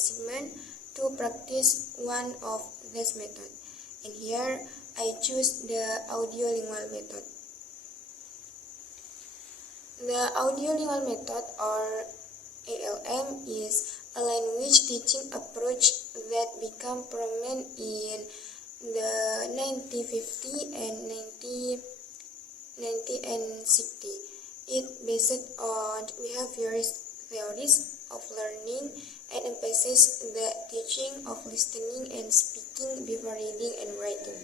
assignment to practice one of these methods. And here I choose the audiolingual method. The audiolingual method, or ALM, is a language teaching approach that became prominent in the 1950s and 1960s. It based on behaviorist theories of learning and emphasizes the teaching of listening and speaking before reading and writing.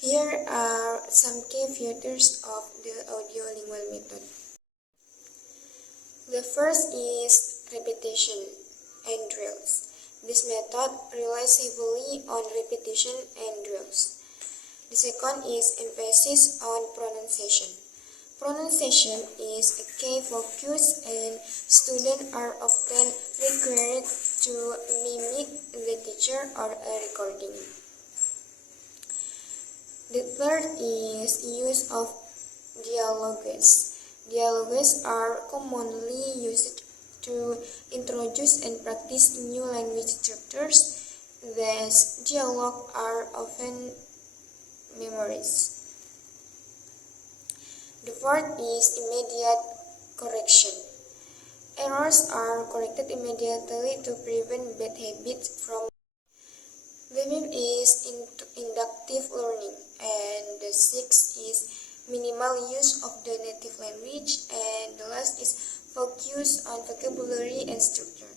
Here are some key features of the audiolingual method. The first is repetition and drills. This method relies heavily on repetition and drills. The second is emphasis on pronunciation. Pronunciation is a key focus, and students are often required to mimic the teacher or a recording. The third is use of dialogues. Dialogues are commonly used to introduce and practice new language structures. These dialogues are often memorized. The fourth is immediate correction. Errors are corrected immediately to prevent bad habits from. The fifth is inductive learning, and the sixth is minimal use of the native language, and the last is focus on vocabulary and structure.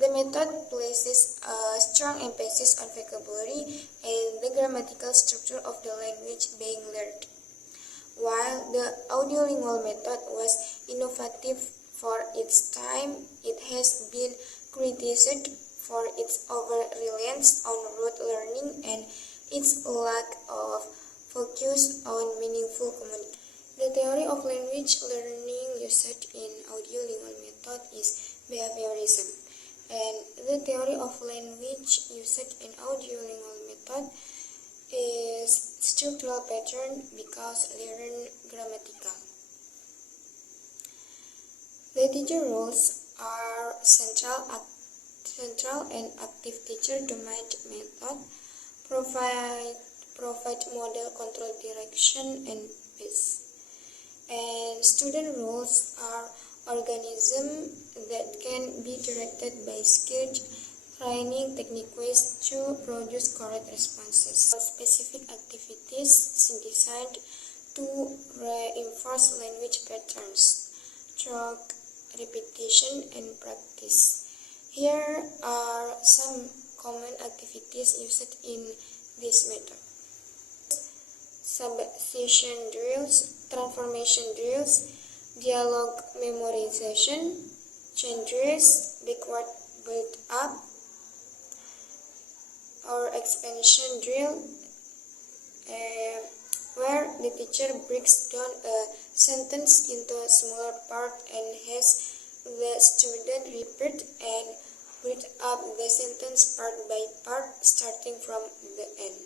The method places a strong emphasis on vocabulary and the grammatical structure of the language being learned. While the audiolingual method was innovative for its time, it has been criticized for its over-reliance on rote learning and its lack of focus on meaningful communication. The theory of language learning used in audiolingual method is behaviorism, and the theory of language used in audiolingual method is structural pattern because learn grammatical. The teacher roles are central and active teacher domain method provide model, control, direction, and pace. And student roles are organisms that can be directed by skilled training techniques to produce correct responses. Specific activities designed to reinforce language patterns through repetition and practice. Here are some common activities used in this method. Substitution drills, transformation drills, dialogue memorization, chain drills, backward build-up, or expansion drill, where the teacher breaks down a sentence into a smaller part and has the student repeat and build up the sentence part by part, starting from the end.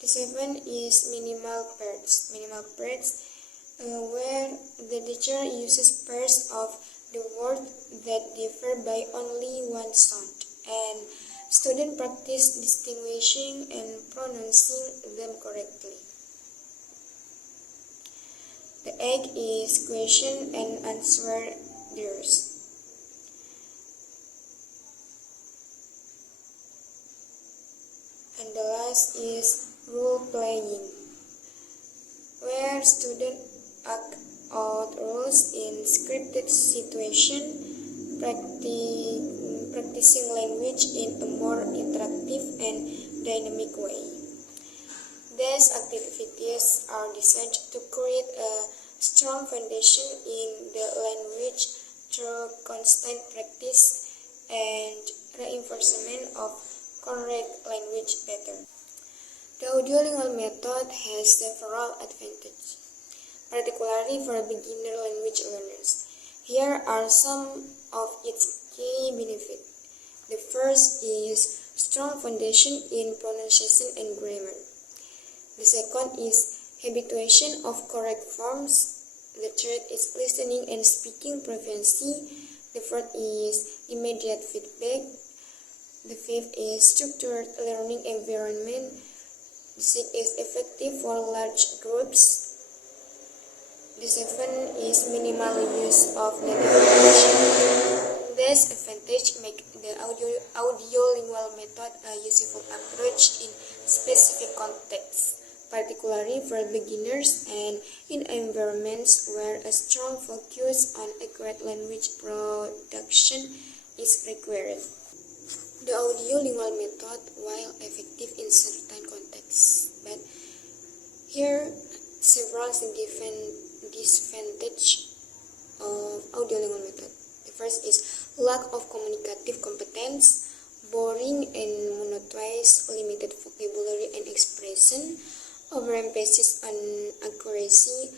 The seventh is minimal pairs. Minimal pairs, where the teacher uses pairs of the word that differ by only one sound, and students practice distinguishing and pronouncing them correctly. The eighth is question and answer drills. And the last is role playing, where students act out roles in scripted situation, practicing language in a more interactive and dynamic way. These activities are designed to create a strong foundation in the language through constant practice and reinforcement of correct language pattern. The audiolingual method has several advantages, particularly for beginner language learners. Here are some of its key benefits. The first is strong foundation in pronunciation and grammar. The second is habituation of correct forms The third is listening and speaking proficiency. The fourth is immediate feedback. The fifth is structured learning environment. The sixth is effective for large groups. The seventh is minimal use of native information. This advantage make the audiolingual method a useful approach in specific contexts, particularly for beginners and in environments where a strong focus on accurate language production is required. The audiolingual method, while effective in certain contexts, but here several significant disadvantages of audiolingual method. The first is lack of communicative competence, boring and monotonous, limited vocabulary and expression, overemphasis on accuracy,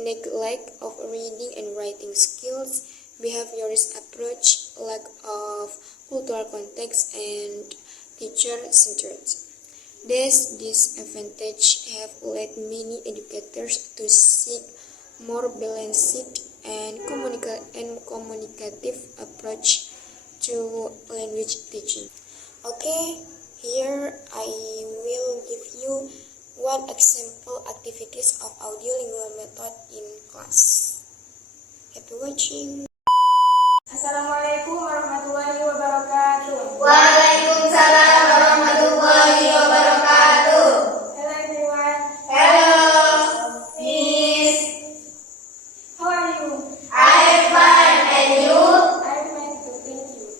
neglect of reading and writing skills, behaviorist approach, lack of cultural context, and teacher-centered. These disadvantages have led many educators to seek more balanced and communicative approach to language teaching. Okay, here I will give you one example activities of audiolingual method in class. Happy watching. Assalamualaikum warahmatullahi wabarakatuh. Waalaikumsalam warahmatullahi wabarakatuh. Hello everyone. Hello, Miss. How are you? I am fine, and you? I'm fine too, thank you.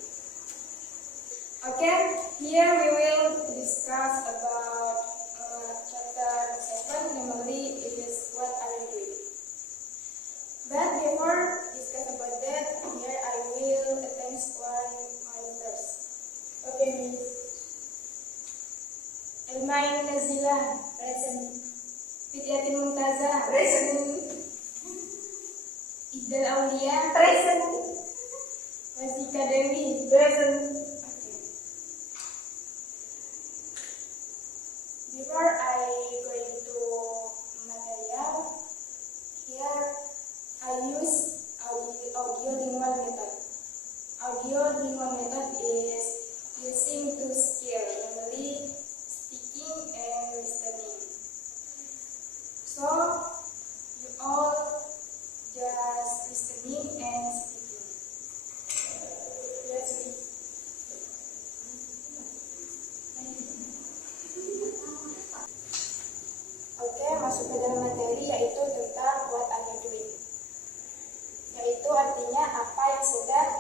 Okay, here we will discuss about chapter 7, namely it is what are you doing. But before discuss about that, here I will attend one pointers. Okay, Miss. Elmain Nazila, present. Fityatin Muntaza, present. Iqdal Aulia, Present. Wasika Dewi, Present. okay. Before I go into material, here I use audiolingual method. Audiolingual method is using two skills, namely speaking and listening. So you all just listening and speaking. Let's read. Oke, masuk ke dalam materi yaitu tentang what are you doing. Yaitu artinya apa yang sedang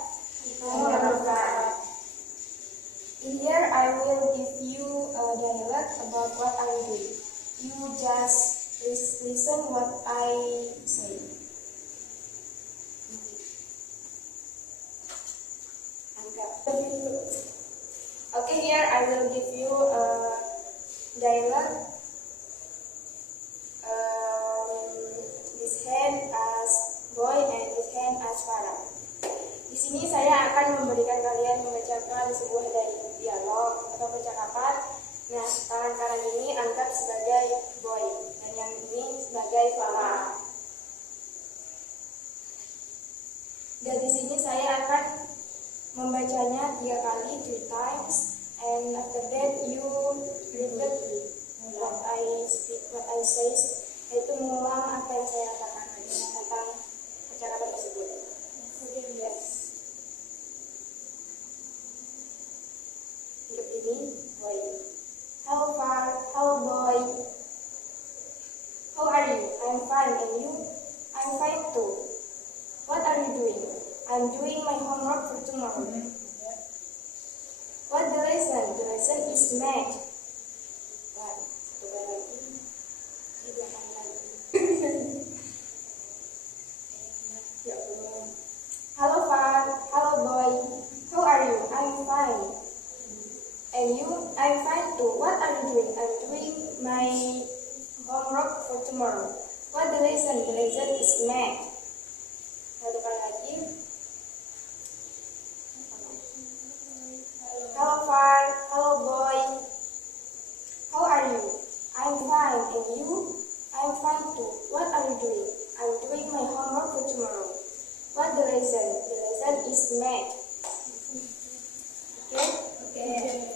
kamu lakukan. In here I will give you a dialogue about what are you doing. You just listen what I say. Okay, here I will give you a dialogue. This hand as boy and this hand as Farah. Di sini saya akan memberikan kalian membacakan sebuah dialog atau percakapan. Nah, tangan kanan ini anggap sebagai boy dan yang ini sebagai Farah. Dan di sini saya akan membacanya 3 kali, 3 times, and after that you repeat what I speak, what I say, yaitu mengulang apa yang saya katakan tentang percakapan tersebut. Yes. Untuk ini, boy. Hello, Far. Hello, boy. How are you? I'm fine, and you? I'm fine too. What are you doing? I'm doing my homework for tomorrow. What the lesson? The lesson is math. Satu kali lagi. Di belakang lagi. Ya Allah. Hello, Far. Hello, boy. How are you? I'm fine. And you? I'm fine too. What are you doing? I'm doing my homework for tomorrow. What the lesson? The lesson is math. Satu kali lagi. Hello, Far. Hello, boy. How are you? I'm fine. And you? I'm fine too. What are you doing? lesson? The lesson is math. Okay? Okay.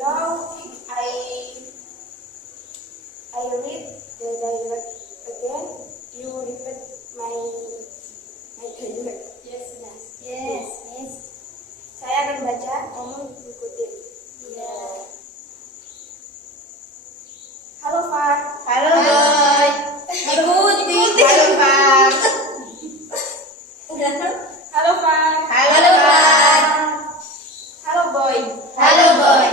Now I read the dialog again. You repeat my dialog. Yes. Yes. Saya akan baca, kamu ikutin. Yeah. Halo Far. Halo boy. Ikuti. Halo Pak. Halo Far. Halo Pak. Halo Boy. Halo boy.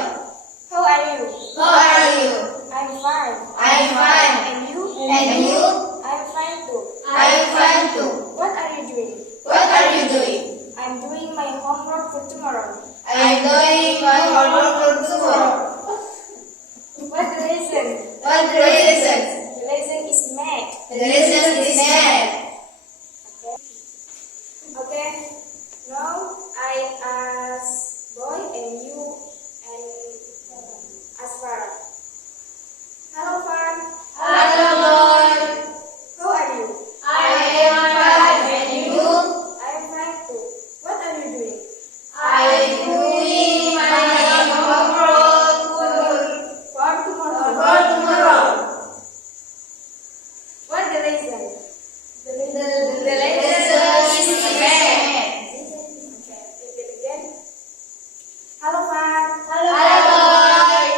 How are you? How are you? I'm fine. I'm fine. And you? And you? I'm fine too. I'm fine too. What are you doing? What are you doing? I'm doing my homework for tomorrow. I'm doing my homework for tomorrow. What's the lesson? What the lesson? The lesson is math. The lesson is math. Okay. Now I ask Boy and you and ask Far. Hello Far. Hello boy. How are you? I am fine. And you? I'm fine too. What are you doing? I'm doing my homework For tomorrow. for tomorrow. What's the lesson? The lesson is math. Okay, repeat again. Hello Far. Hello boy.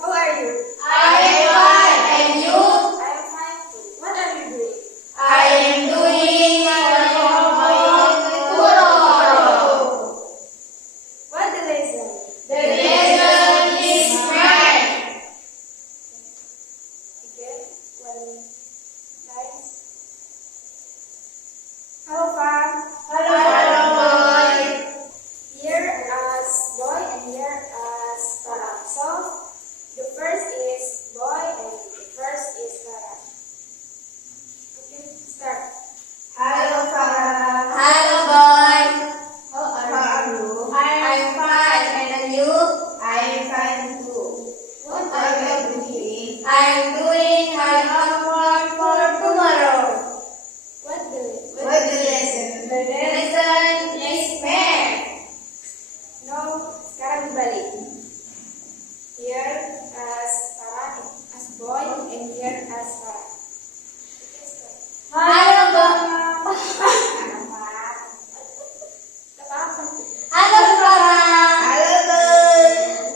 How are you? I am fine. And you? I'm fine too. What are you doing? I am doing my homework tomorrow. What's the lesson? The lesson is math. Again, one time. Hello Far. Hello boy. Here as Boy and here as Farah. So the first is Boy and the first is Farah. Okay, start. Hello Farah. Hello boy. How are you? I'm fine. And you? I'm fine too. What are you doing? I'm doing my homework for tomorrow. What the What's the lesson? The lesson is math. Now sekarang dibalik. Here as Farah as Boy and here as Farah. Okay, start. Halo boy. Apa-apa. Halo Farah. Halo boy.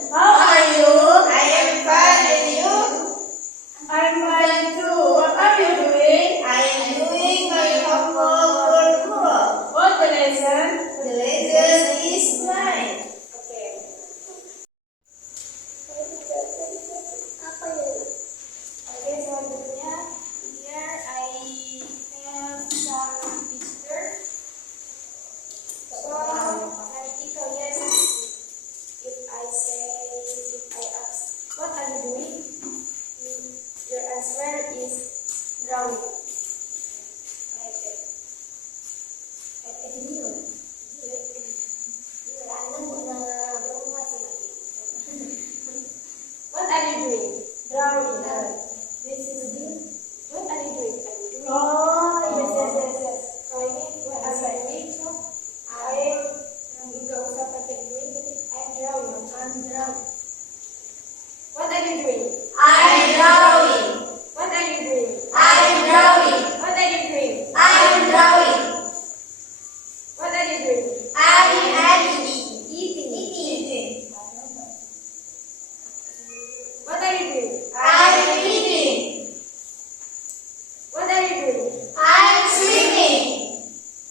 How are you? I am fine. And you? I'm fine too. What are you doing? I am doing my homework for tomorrow. What's the lesson? The lesson is math. Oke. Oke, selanjutnya here I have some picture. So nanti kalian if I ask what are you doing, your answer is drawing. Okay. What are you doing? Drawing. This is what are you doing? Are you doing? Oh, Yes. Kalau ini what are you doing? So I nggak usah pakai doing, tapi I'm drawing. What are you doing? I'm drawing. What are you doing? I'm drawing. What are you doing? I'm drawing. What are you doing? I'm Eating. eating. What are you doing? I'm eating. What are you doing? I'm swimming.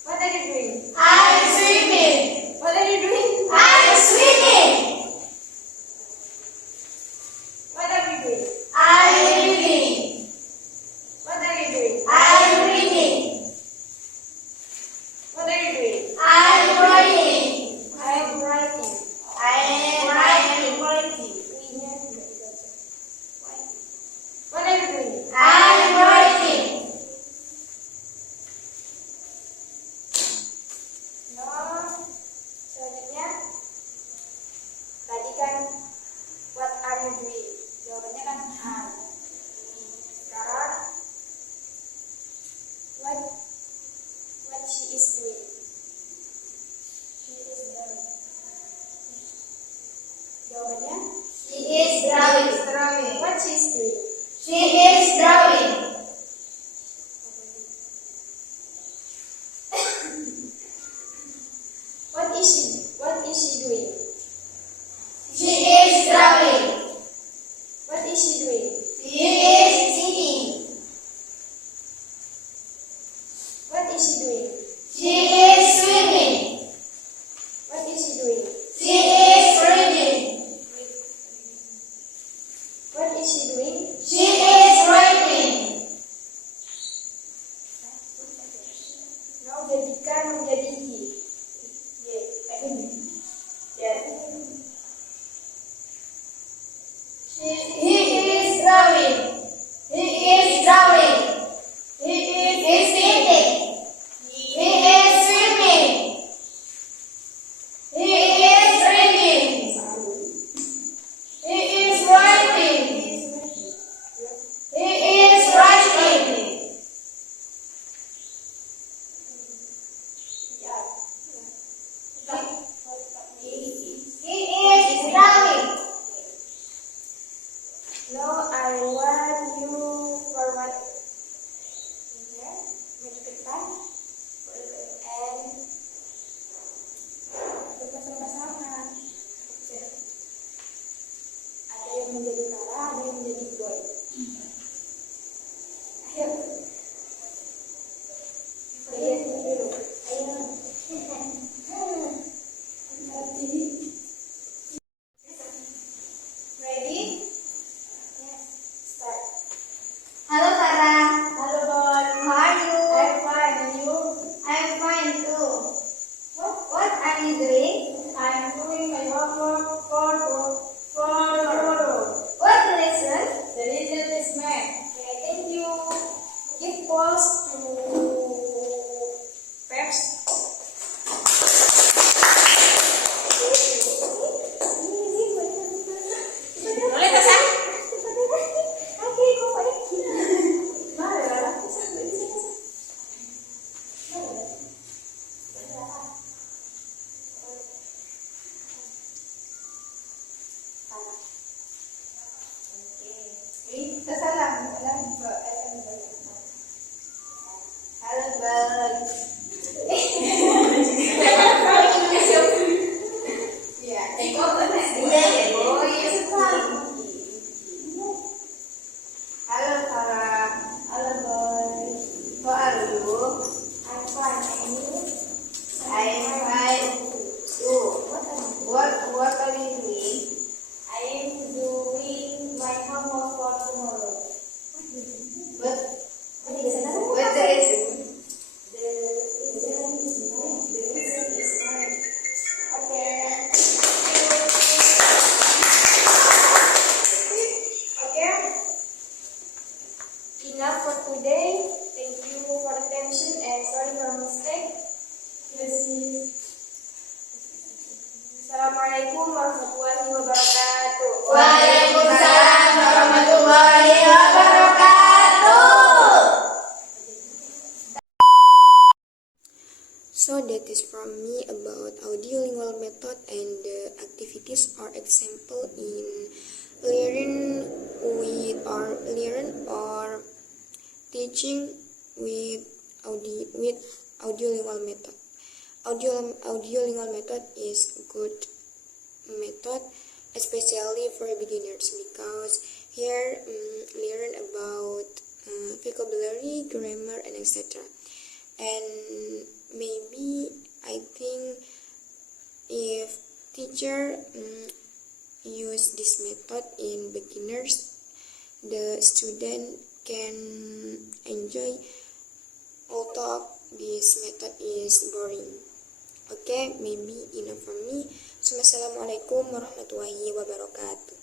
What are you doing? I'm swimming. What are you doing? I'm swimming. What are you doing? I'm reading. What are you doing? I'm reading. What are you doing? I'm writing. I'm writing. I'm writing. Wi-nya tidak dibaca. What are you doing? I'm writing. No. Selanjutnya tadi kan what are you doing? Jawabannya kan I'm. Sekarang what What is she doing? She is drawing. What is she doing? She is singing. What is she doing? She is swimming. What is she doing? She is reading. What is she doing? She is writing. Now jadikan menjadi he. He is drawing. He is drawing. He is singing. He is swimming. He is reading. He is writing. He is writing. He is drawing. Now I want you forward here, maju ke depan, and bersama-sama. Ada yang menjadi Tara, ada yang menjadi Boy. Ayo. Lihat dulu. Ayo. Ready? Yes. Start. Hello, Tara. Hello, Boy. How are you? I'm fine, and you? I'm fine too. What? What are you doing? I'm doing my homework for tomorrow. What lesson? The result is math. Okay, thank you. Give pause to Peps. Boleh tak, Sa? Oke, kok balik kita. Mari lah, bisa. Tersalah. Halo, Bang. Iya, oh iya, halo, Tara. Halo, Boy. How are you? I'm fine, and you? I'm fine too. What are you doing? I am doing my homework for tomorrow. What What is it? what the lesson? The reason is math. The reason is math. Okay. Okay. Enough for today. Thank you for attention and sorry for mistake. Yes. Assalamualaikum warahmatullahi wabarakatuh. Waalaikumsalam warahmatullahi wabarakatuh. So that is from me about audiolingual method and the activities or example in learn or teaching with audiolingual method. Audiolingual method is a good method, especially for beginners, because here learn about vocabulary, grammar, and etc. And maybe I think if teacher use this method in beginners, the student can enjoy, although this method is boring. Okay, maybe enough from me. Assalamualaikum warahmatullahi wabarakatuh.